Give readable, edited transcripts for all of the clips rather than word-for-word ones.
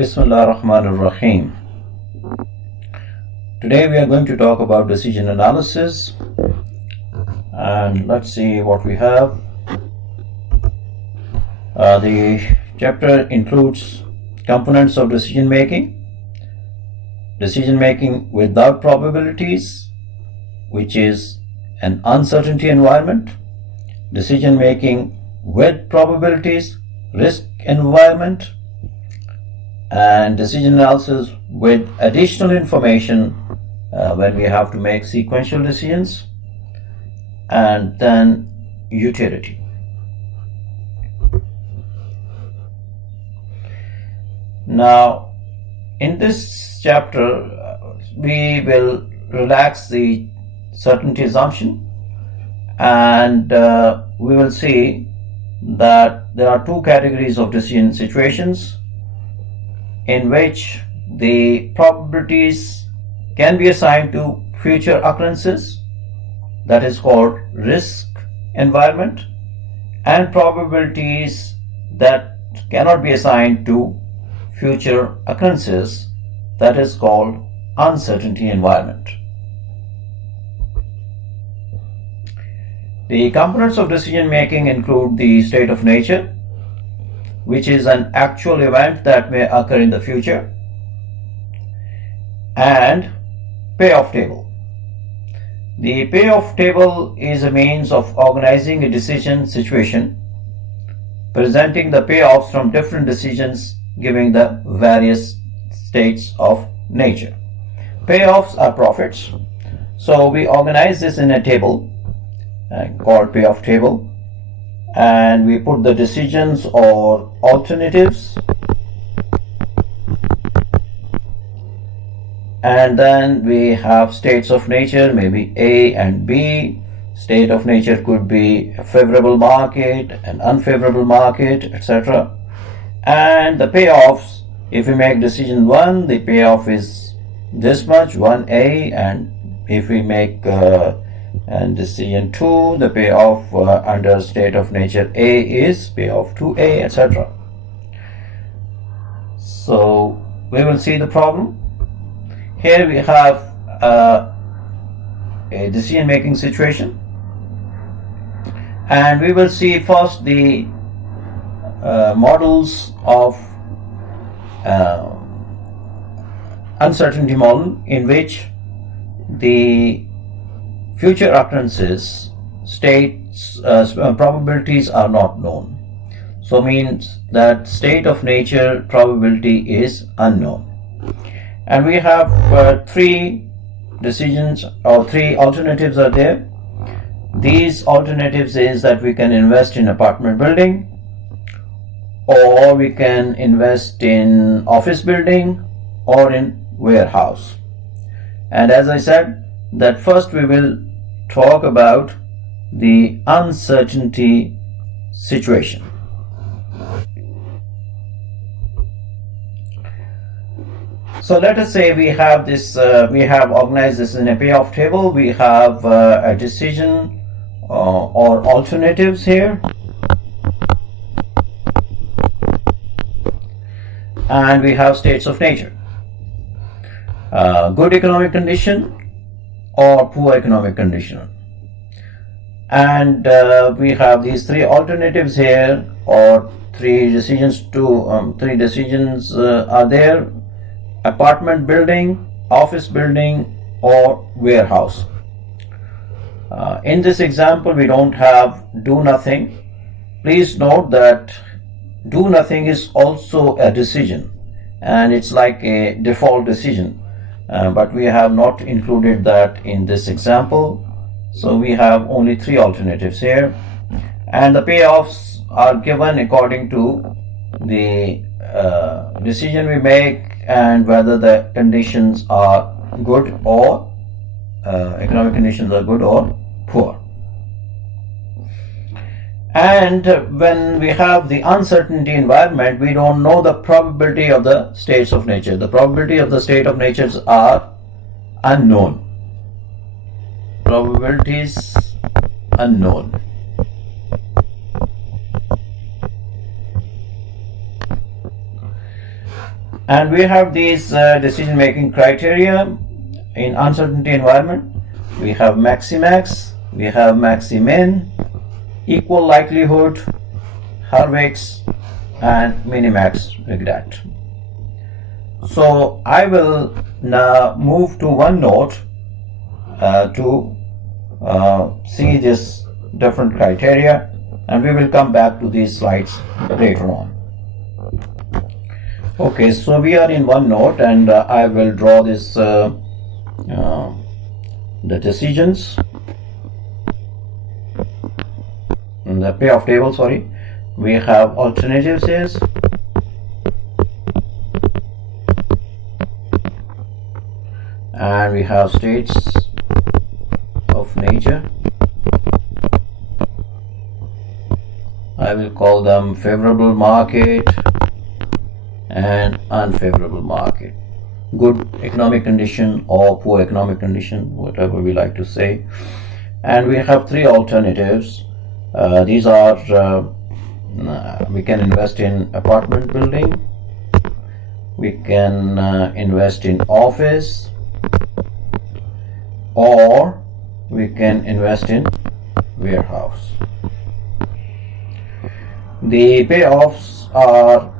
Bismillah ar-Rahman ar-Rahim. Today we are going to talk about decision analysis, and let's see what we have. The chapter includes components of decision making without probabilities, which is an uncertainty environment, decision making with probabilities, risk environment, and decision analysis with additional information when we have to make sequential decisions, and then utility. Now, in this chapter, we will relax the certainty assumption, and we will see that there are two categories of decision situations in which the probabilities can be assigned to future occurrences, that is called risk environment, and probabilities that cannot be assigned to future occurrences, that is called uncertainty environment. The components of decision making include the state of nature, which is an actual event that may occur in the future, and payoff table. The payoff table is a means of organizing a decision situation, presenting the payoffs from different decisions, giving the various states of nature. Payoffs are profits. So we organize this in a table called payoff table, and we put the decisions or alternatives, and then we have states of nature, maybe A and B. State of nature could be a favorable market, an unfavorable market, etc. And the payoffs, if we make decision 1, the payoff is this much, 1A, and if we make decision 2, the payoff under state of nature A is payoff 2A, etc. So we will see the problem. Here we have a decision making situation, and we will see first the models of uncertainty model, in which the future occurrences states probabilities are not known. So means that state of nature probability is unknown. And we have three decisions, or three alternatives are there. These alternatives is that we can invest in apartment building, or we can invest in office building, or in warehouse. And as I said, that first we will talk about the uncertainty situation. So let us say we have this, we have organized this in a payoff table. We have a decision or alternatives here, and we have states of nature, good economic condition or poor economic condition. And we have these three alternatives here, or three decisions are there: apartment building, office building, or warehouse. In this example, we don't have do nothing. Please note that do nothing is also a decision, and it's like a default decision, but we have not included that in this example. So we have only three alternatives here, and the payoffs are given according to the decision we make and whether the conditions are good or economic conditions are good or poor. And when we have the uncertainty environment, we don't know the probability of the states of nature. The probability of the state of natures are unknown. Probabilities unknown. And we have these decision making criteria in uncertainty environment. We have maximax, we have maximin, equal likelihood, Hurwitz, and minimax regret. So I will now move to OneNote to see this different criteria, and we will come back to these slides later on. Okay, so we are in OneNote, and I will draw this the decisions in the payoff table. Sorry, we have alternatives here. And we have states of nature. I will call them favorable market and unfavorable market. Good economic condition or poor economic condition, whatever we like to say. And we have three alternatives. These are we can invest in apartment building, we can invest in office, or we can invest in warehouse. The payoffs are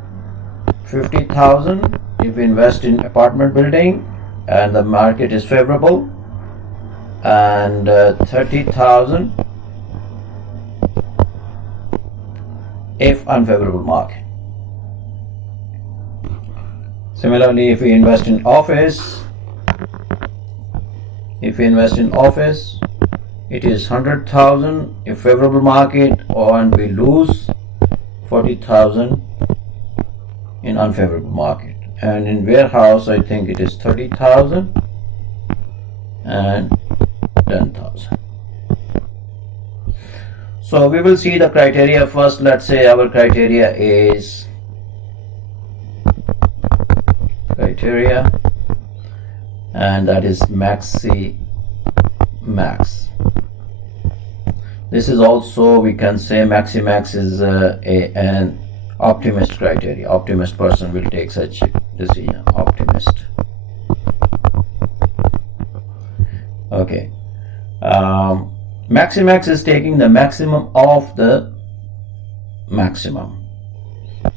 50,000 if we invest in apartment building and the market is favorable, and 30,000 if unfavorable market. Similarly, if we invest in office, it is 100,000 if favorable market, and we lose 40,000 in unfavorable market. And in warehouse, I think it is 30,000 and 10,000. So we will see the criteria first. Let's say our criteria is and that is max. This is also, we can say maximax is an optimist criteria. Optimist person will take such decision. Optimist. Okay. Maximax is taking the maximum of the maximum.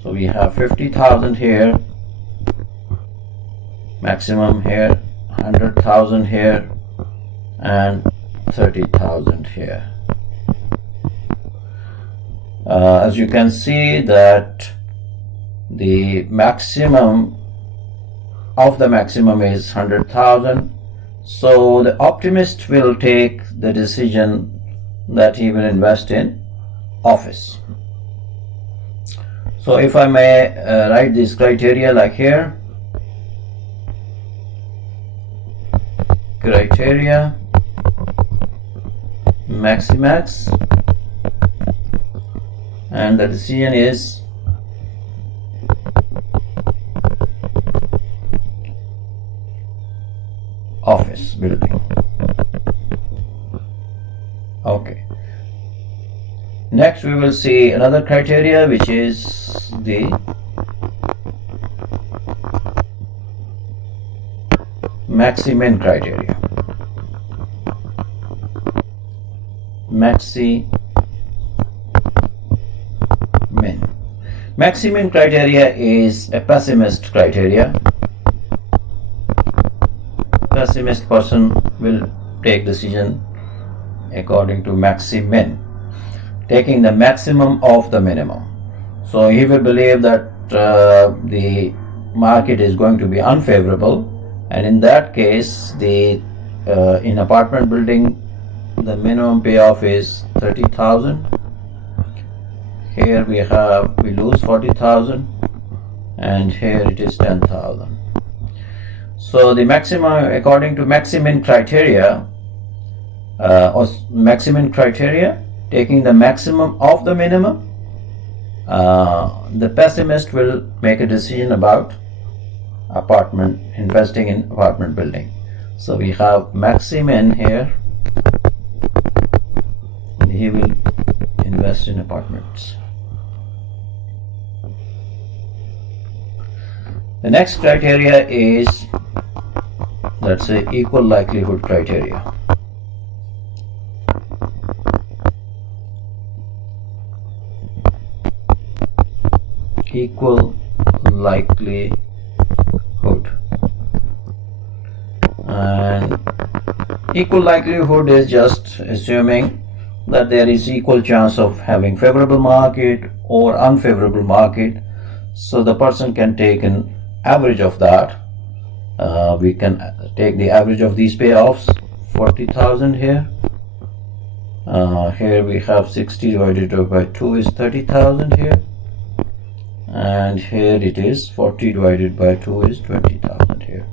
So we have 50,000 here, maximum here, 100,000 here, and 30,000 here. As you can see that the maximum of the maximum is 100,000. So the optimist will take the decision that he will invest in office. So if I may write this criteria like here, criteria maximax, and the decision is office building. Okay. Next we will see another criteria, which is the maximin criteria. Maximin criteria is a pessimist criteria. Pessimist person will take decision according to maximin, taking the maximum of the minimum. So he will believe that the market is going to be unfavorable, and in that case, the in apartment building, the minimum payoff is 30,000. Here we lose 40,000, and here it is 10,000. So the maximum, according to maximin criteria, taking the maximum of the minimum, the pessimist will make a decision about investing in apartment building. So we have maximin here, and he will invest in apartments. The next criteria is, let's say, equal likelihood criteria. Equal likelihood, and equal likelihood is just assuming that there is equal chance of having favorable market or unfavorable market, so the person can take an average of that. We can take the average of these payoffs, 40,000 here. Here we have 60 divided by 2 is 30,000 here, and here it is 40 divided by 2 is 20,000 here.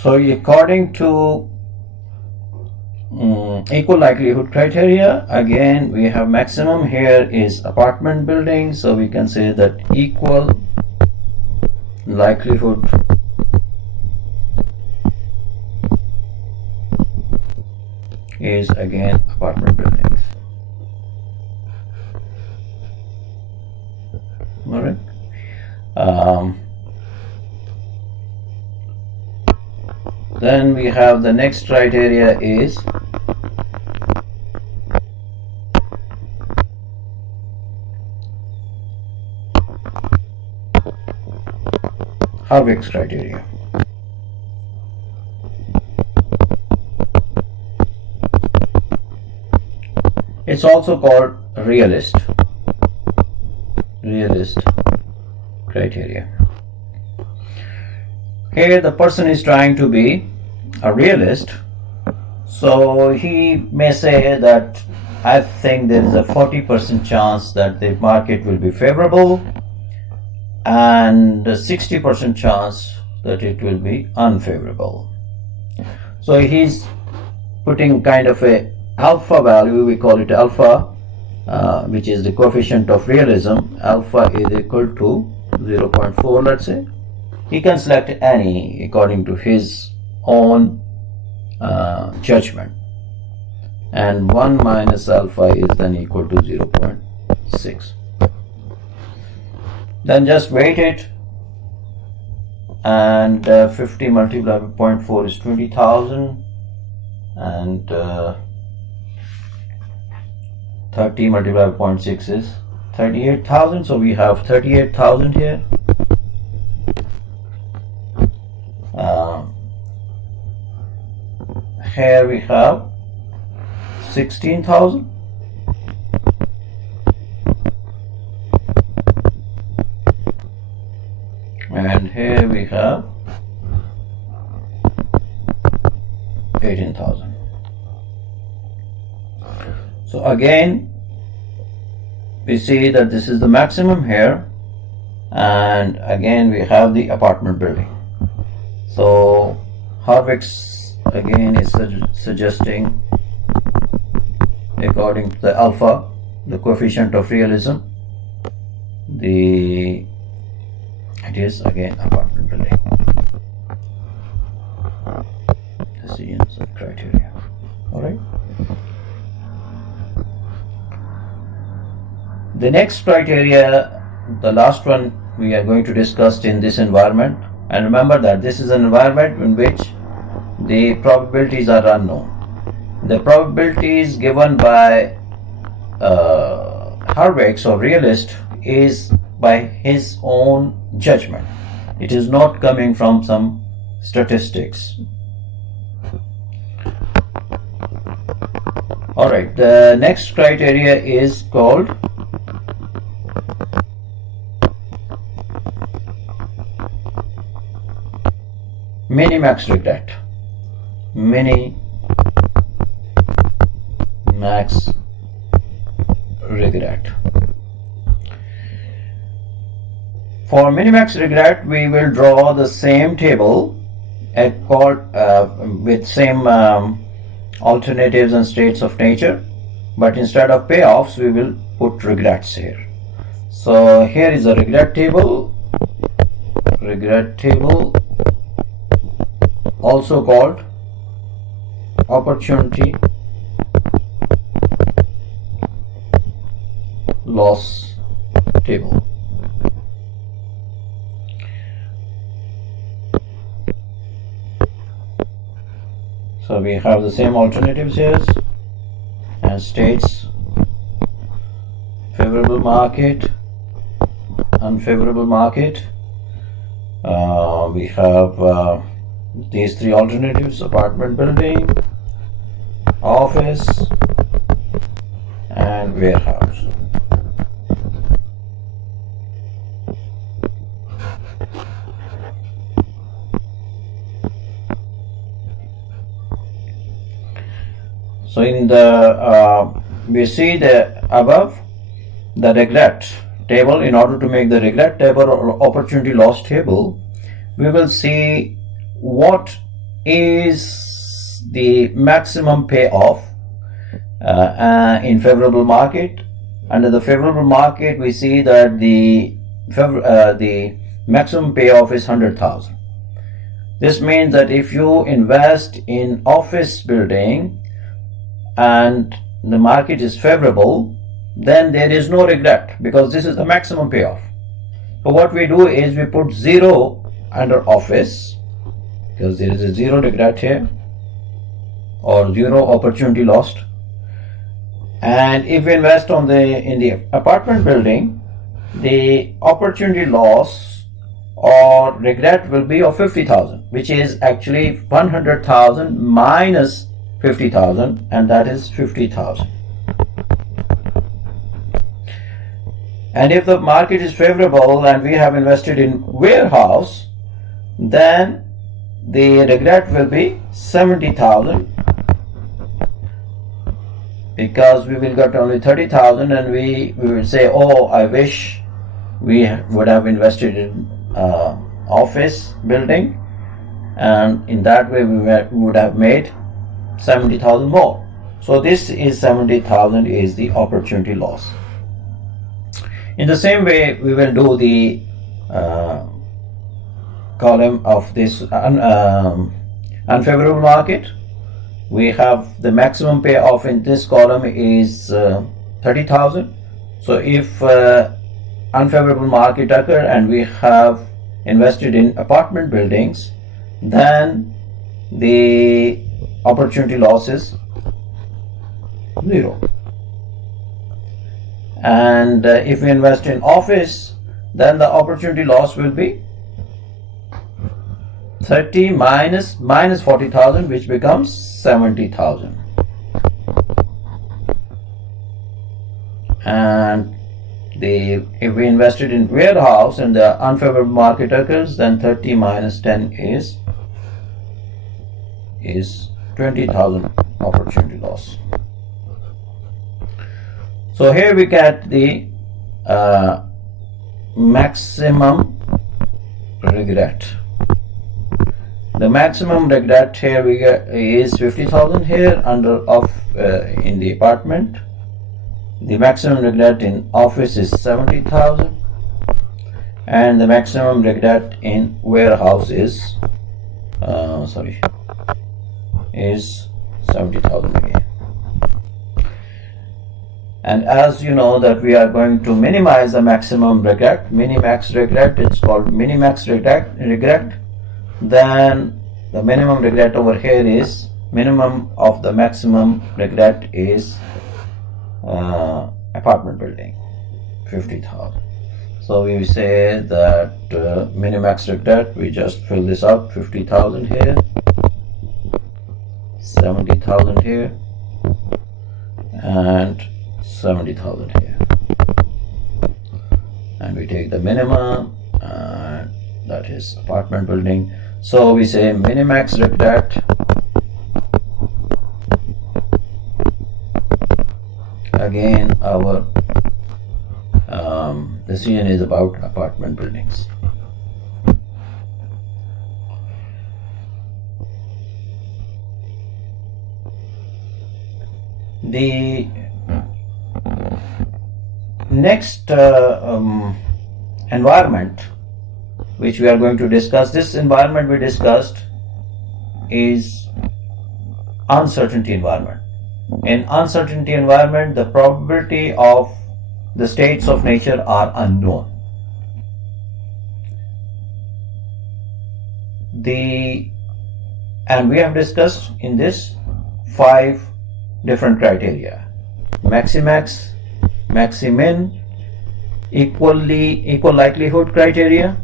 So according to equal likelihood criteria, again we have maximum here is apartment building, so we can say that equal likelihood is again apartment buildings. All right. Then we have the next criteria is Hurwitz criteria. It's also called realist criteria. Here the person is trying to be a realist, so he may say that I think there is a 40% chance that the market will be favorable and a 60% chance that it will be unfavorable. So he's putting kind of a alpha value, we call it alpha, which is the coefficient of realism. Alpha is equal to 0.4, let's say. He can select any according to his own judgment, and 1 minus alpha is then equal to 0.6. Then just weight it, and 50 multiplied by 0.4 is 20,000, and 30 multiplied by 0.6 is 38,000. So we have 38,000 here. Here we have 16,000. And here we have 18,000. So again, we see that this is the maximum here, and again we have the apartment building. So Hurwitz again is suggesting, according to the alpha, the coefficient of realism, it is again apartment building. Decisions and criteria. All right. The next criteria, the last one we are going to discuss in this environment, and remember that this is an environment in which the probabilities are unknown. The probabilities given by Hurwitz or realist is by his own judgment. It is not coming from some statistics. All right, the next criteria is called minimax regret. Minimax regret. For minimax regret, we will draw the same table with same alternatives and states of nature, but instead of payoffs, we will put regrets here. So here is a regret table, also called opportunity loss table. So we have the same alternatives here and states favorable market, unfavorable market. We have these three alternatives: apartment building, office, and warehouse. So in the we see the above the regret table. In order to make the regret table or opportunity loss table, we will see what is the maximum payoff in favorable market. Under the favorable market, we see that the maximum payoff is 100,000. This means that if you invest in office building and the market is favorable, then there is no regret because this is the maximum payoff. So what we do is we put 0 under office because there is a 0 regret here or 0 opportunity lost. And if we invest in the apartment building, the opportunity loss or regret will be of 50,000, which is actually 100,000 minus 50,000, and that is 50,000. And if the market is favorable and we have invested in warehouse, then the regret will be 70,000 because we will get only 30,000, and we will say, oh, I wish we would have invested in office building, and in that way we would have made 70,000 more. So this is 70,000 is the opportunity loss. In the same way, we will do the column of this unfavorable market. We have the maximum payoff in this column is 30,000. So if unfavorable market occur and we have invested in apartment buildings, then the opportunity loss is 0. And if we invest in office, then the opportunity loss will be 30 minus 40,000, which becomes 70,000. And if we invested in warehouse and the unfavorable market occurs, then 30 minus 10 is 20,000 opportunity loss. So here we get the maximum regret. The maximum regret here we get is 50,000 here in the apartment. The maximum regret in office is 70,000, and the maximum regret in warehouse is 70,000 again. And as you know that we are going to minimize the maximum regret, minimax regret, it's called minimax regret, then the minimum regret over here is minimum of the maximum regret is apartment building, 50,000. So we say that minimax regret, we just fill this up, 50,000 here, 70,000 here, and 70,000 here, and we take the minimum, and that is apartment building. So we say minimax regret again. Our decision is about apartment buildings. The next environment which we are going to discuss, this environment we discussed is uncertainty environment. In uncertainty environment, the probability of the states of nature are unknown. And we have discussed in this 5 different criteria: maximax, maximin, equal likelihood criteria,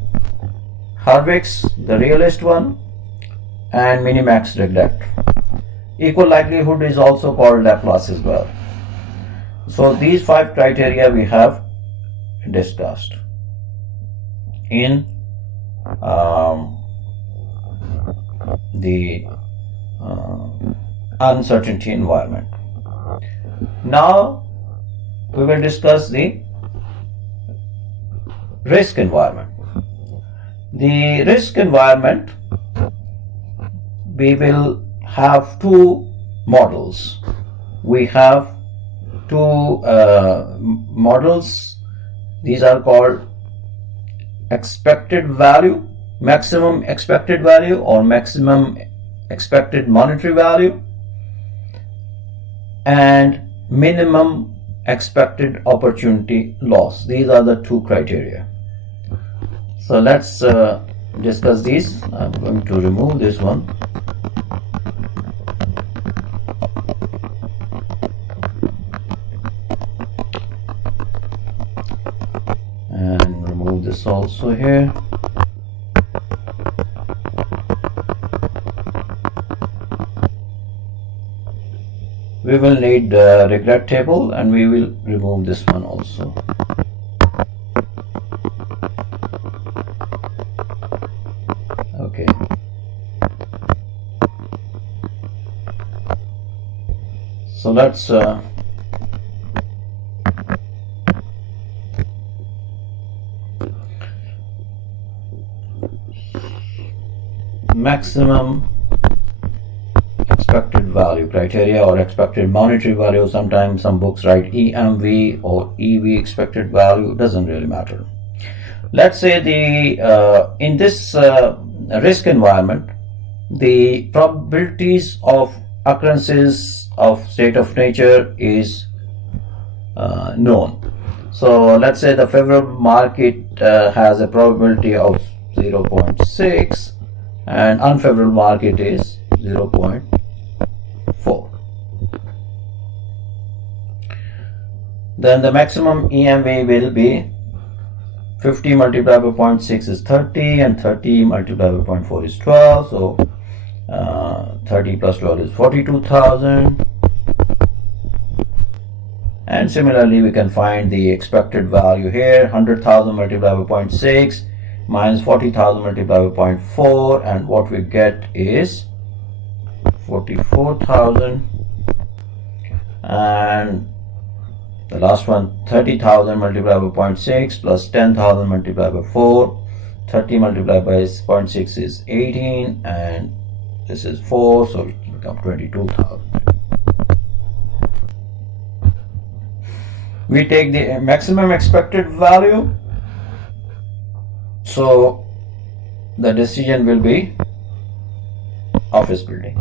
Harvick's, the realist one, and minimax neglect. Equal likelihood is also called Laplace as well. So these 5 criteria we have discussed in the uncertainty environment. Now we will discuss the risk environment. The risk environment, we will have 2 models. We have 2 models. These are called expected value, maximum expected value, or maximum expected monetary value, and minimum expected opportunity loss. These are the 2 criteria. So let's discuss these. I'm going to remove this one. And remove this also here. We will need the regret table, and we will remove this one also. Okay. So let's maximum expected value criteria, or expected monetary value. Sometimes some books write EMV or EV, expected value, doesn't really matter. Let's say in this risk environment, the probabilities of occurrences of state of nature is known. So let's say the favorable market has a probability of 0.6 and unfavorable market is 0.4. Then the maximum EMV will be 50 multiplied by 0.6 is 30, and 30 multiplied by 0.4 is 12. So 30 plus 12 is 42,000. And similarly, we can find the expected value here: 100,000 multiplied by 0.6 minus 40,000 multiplied by 0.4, and what we get is 44,000. And the last one, 30,000 multiplied by 0.6 plus 10,000 multiplied by 4. 30 multiplied by 0.6 is 18, and this is 4, so it becomes 22,000. We take the maximum expected value, so the decision will be office building.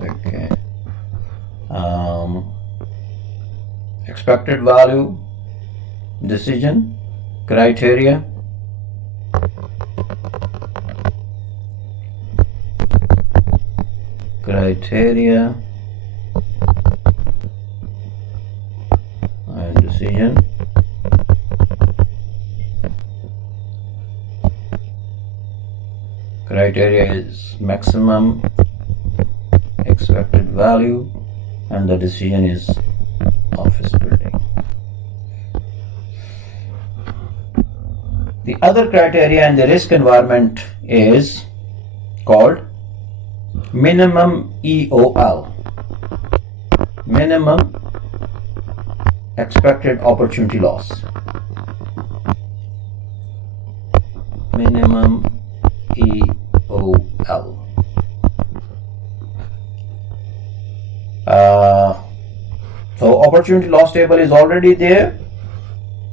Okay. Expected value, decision, criteria. And decision. Criteria is maximum expected value, and the decision is office building. The other criteria in the risk environment is called minimum EOL, minimum expected opportunity loss. Minimum EOL. So opportunity loss table is already there.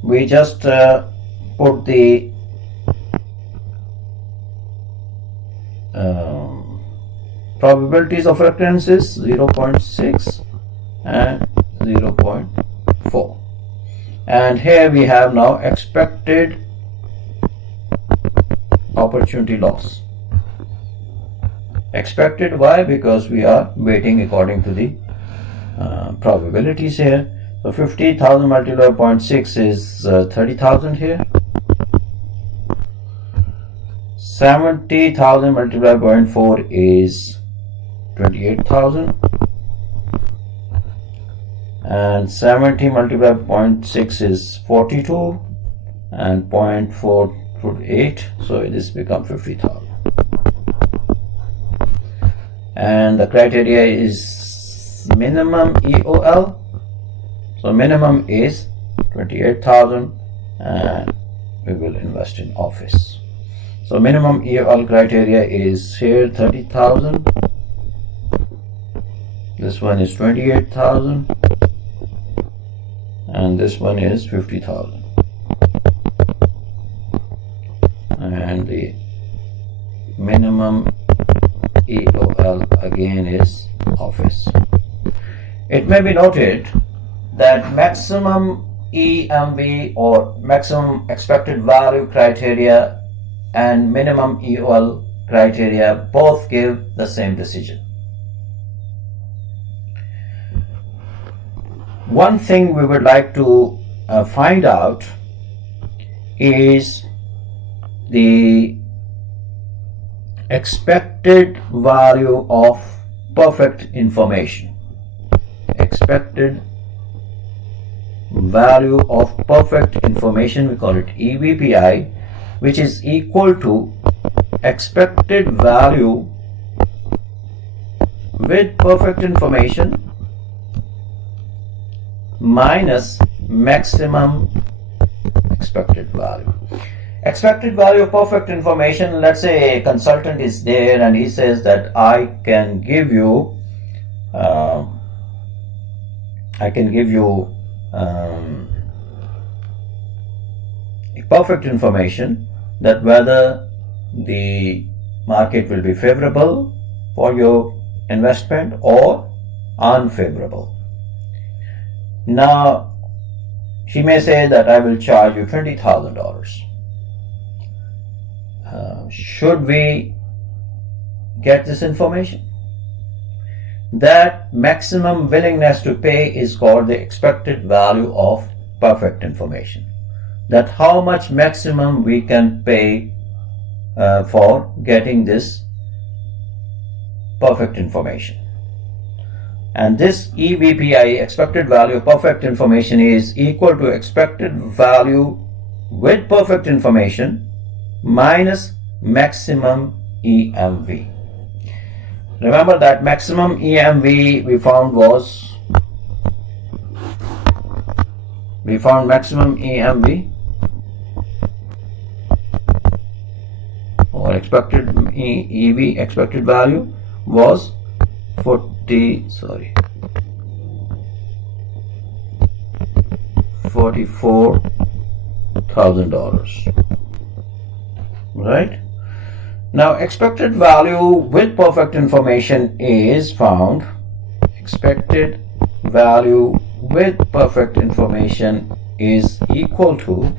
We just put the probabilities of occurrences 0.6 and 0.4, and here we have now expected opportunity loss. Expected, why? Because we are weighting according to the probabilities here. So 50,000 multiplied by 0.6 is 30,000 here. 70,000 multiplied by 0.4 is 28,000. And 70 multiplied by 0.6 is 42. And 0.4 to 8. So this becomes 50,000. And the criteria is minimum EOL. So minimum is 28,000 and we will invest in office. So minimum EOL criteria is here 30,000. This one is 28,000 and this one is 50,000. And the minimum EOL again is office. It may be noted that maximum EMV or maximum expected value criteria and minimum EOL criteria both give the same decision. One thing we would like to find out is the expected value of perfect information. Expected value of perfect information, we call it EVPI, which is equal to expected value with perfect information minus maximum expected value. Expected value of perfect information, let's say a consultant is there and he says that I can give you a perfect information that whether the market will be favorable for your investment or unfavorable. Now, she may say that I will charge you $20,000. Should we get this information? That maximum willingness to pay is called the expected value of perfect information. That how much maximum we can pay for getting this perfect information. And this EVPI, expected value of perfect information, is equal to expected value with perfect information minus maximum EMV. Remember that maximum EMV we found maximum EMV or expected EV, expected value was $44,000. Right? Now expected value with perfect information is found. Expected value with perfect information is equal to,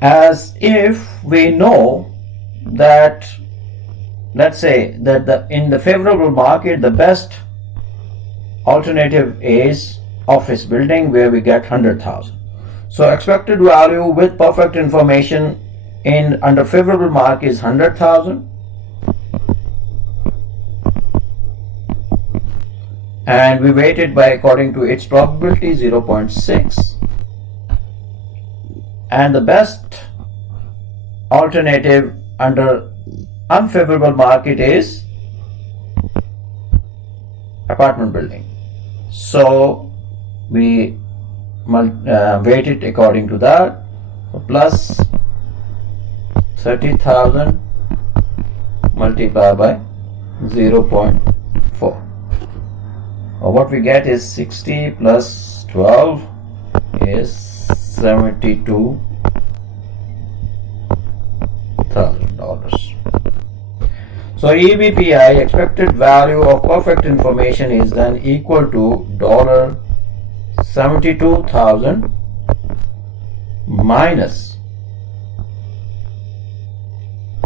as if we know that, let's say that in the favorable market the best alternative is office building where we get 100,000. So expected value with perfect information in under favorable market is 100,000, and we weighted by according to its probability 0.6, and the best alternative under unfavorable market is apartment building. So we weight it according to that. So plus 30,000 multiplied by 0.4. What we get is 60 plus 12 is $72,000. So EVPI, expected value of perfect information, is then equal to $72,000 minus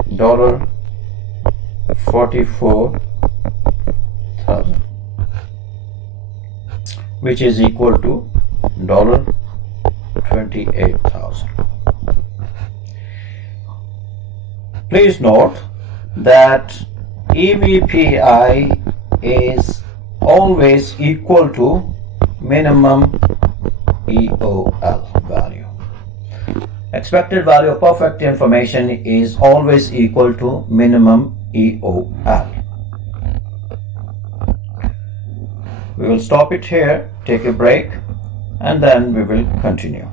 $44,000, which is equal to $28,000. Please note that EVPI is always equal to minimum EOL value. Expected value of perfect information is always equal to minimum EOL. We will stop it here, take a break, and then we will continue.